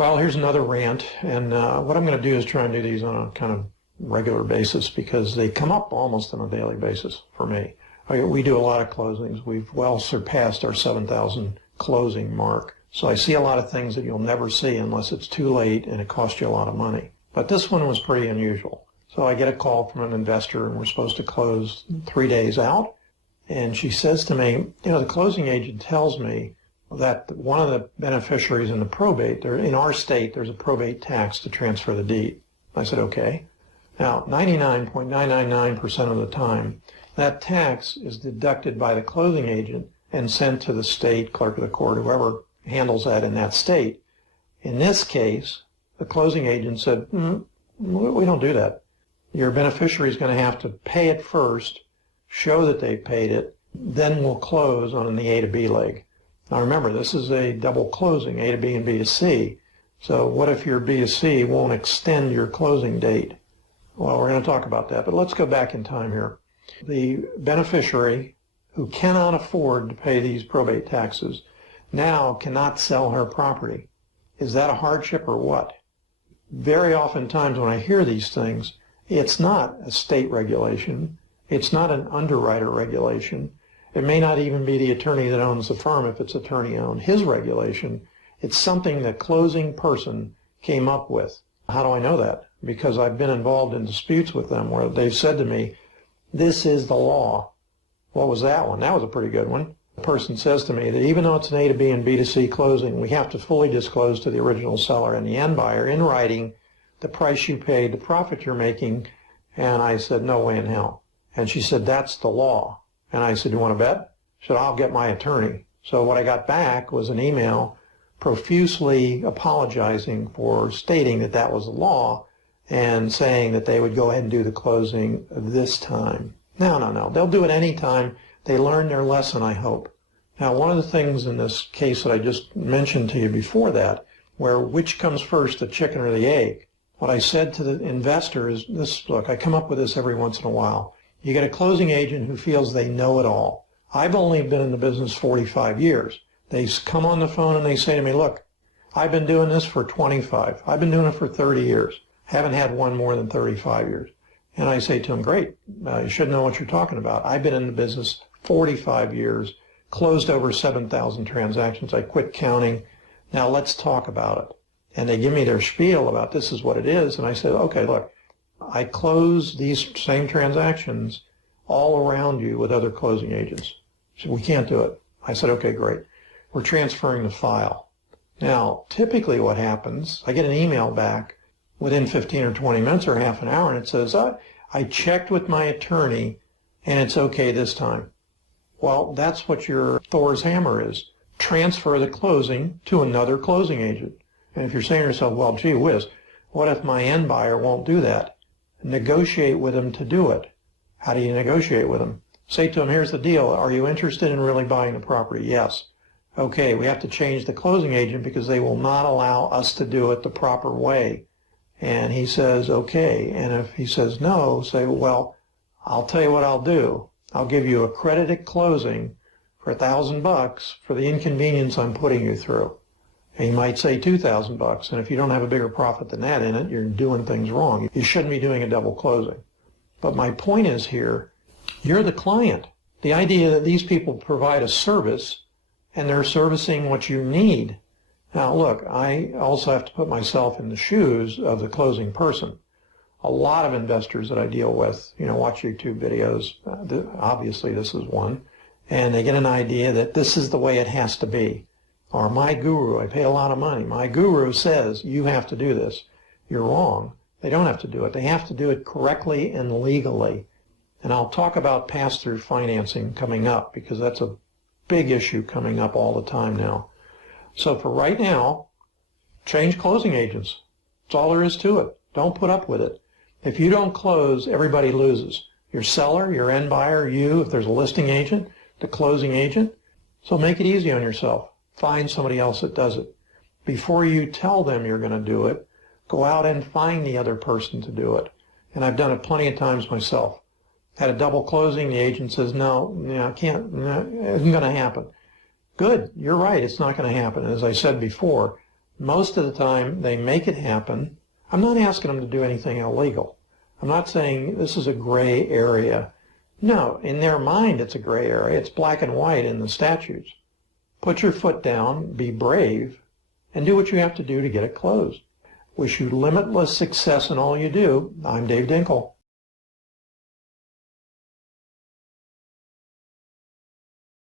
Well, here's another rant, and what I'm going to do is try and do these on a kind of regular basis because they come up almost on a daily basis for me. We do a lot of closings. We've well surpassed our 7,000 closing mark. So I see a lot of things that you'll never see unless it's too late and it costs you a lot of money. But this one was pretty unusual. So I get a call from an investor, and we're supposed to close 3 days out. And she says to me, you know, the closing agent tells me that one of the beneficiaries in the probate, in our state, there's a probate tax to transfer the deed. I said, okay. Now, 99.999% of the time, that tax is deducted by the closing agent and sent to the state clerk of the court, whoever handles that in that state. In this case, the closing agent said, we don't do that. Your beneficiary is going to have to pay it first, show that they paid it, then we'll close on the A to B leg. Now remember, this is a double closing, A to B and B to C. So what if your B to C won't extend your closing date? Well, we're going to talk about that, but let's go back in time here. The beneficiary who cannot afford to pay these probate taxes now cannot sell her property. Is that a hardship or what? Very oftentimes when I hear these things, it's not a state regulation. It's not an underwriter regulation. It may not even be the attorney that owns the firm if it's attorney-owned. His regulation, it's something the closing person came up with. How do I know that? Because I've been involved in disputes with them where they've said to me, this is the law. What was that one? That was a pretty good one. The person says to me that even though it's an A to B and B to C closing, we have to fully disclose to the original seller and the end buyer in writing the price you paid, the profit you're making. And I said, no way in hell. And she said, that's the law. And I said, you want to bet? She said, I'll get my attorney. So what I got back was an email profusely apologizing for stating that that was the law and saying that they would go ahead and do the closing this time. No. They'll do it any time. They learn their lesson, I hope. Now, one of the things in this case that I just mentioned to you before that, where which comes first, the chicken or the egg, what I said to the investor is this, look, I come up with this every once in a while. You get a closing agent who feels they know it all. I've only been in the business 45 years. They come on the phone and they say to me, look, I've been doing this for 25. I've been doing it for 30 years. Haven't had one more than 35 years. And I say to them, great, you should know what you're talking about. I've been in the business 45 years, closed over 7,000 transactions. I quit counting. Now let's talk about it. And they give me their spiel about this is what it is. And I said, okay, look, I close these same transactions all around you with other closing agents. She said, we can't do it. I said, okay, great. We're transferring the file. Now, typically what happens, I get an email back within 15 or 20 minutes or half an hour, and it says, I checked with my attorney, and it's okay this time. Well, that's what your Thor's hammer is. Transfer the closing to another closing agent. And if you're saying to yourself, well, gee whiz, what if my end buyer won't do that? Negotiate with him to do it. How do you negotiate with him? Say to him, here's the deal. Are you interested in really buying the property? Yes. Okay, we have to change the closing agent because they will not allow us to do it the proper way. And he says, okay. And if he says no, say, well, I'll tell you what I'll do. I'll give you a credit at closing for $1,000 for the inconvenience I'm putting you through. And he might say $2,000. And if you don't have a bigger profit than that in it, you're doing things wrong. You shouldn't be doing a double closing. But my point is here, you're the client. The idea that these people provide a service and they're servicing what you need. Now look, I also have to put myself in the shoes of the closing person. A lot of investors that I deal with, watch YouTube videos, obviously this is one, and they get an idea that this is the way it has to be. Or my guru, I pay a lot of money, my guru says you have to do this. You're wrong. They don't have to do it. They have to do it correctly and legally. And I'll talk about pass-through financing coming up because that's a big issue coming up all the time now. So for right now, change closing agents. That's all there is to it. Don't put up with it. If you don't close, everybody loses. Your seller, your end buyer, you, if there's a listing agent, the closing agent. So make it easy on yourself. Find somebody else that does it. Before you tell them you're going to do it, go out and find the other person to do it. And I've done it plenty of times myself. Had a double closing, the agent says, no, I can't, it isn't going to happen. Good, you're right, it's not going to happen. As I said before, Most of the time, they make it happen. I'm not asking them to do anything illegal. I'm not saying this is a gray area. No, in their mind, it's a gray area. It's black and white in the statutes. Put your foot down, be brave, and do what you have to do to get it closed. Wish you limitless success in all you do. I'm Dave Dinkle.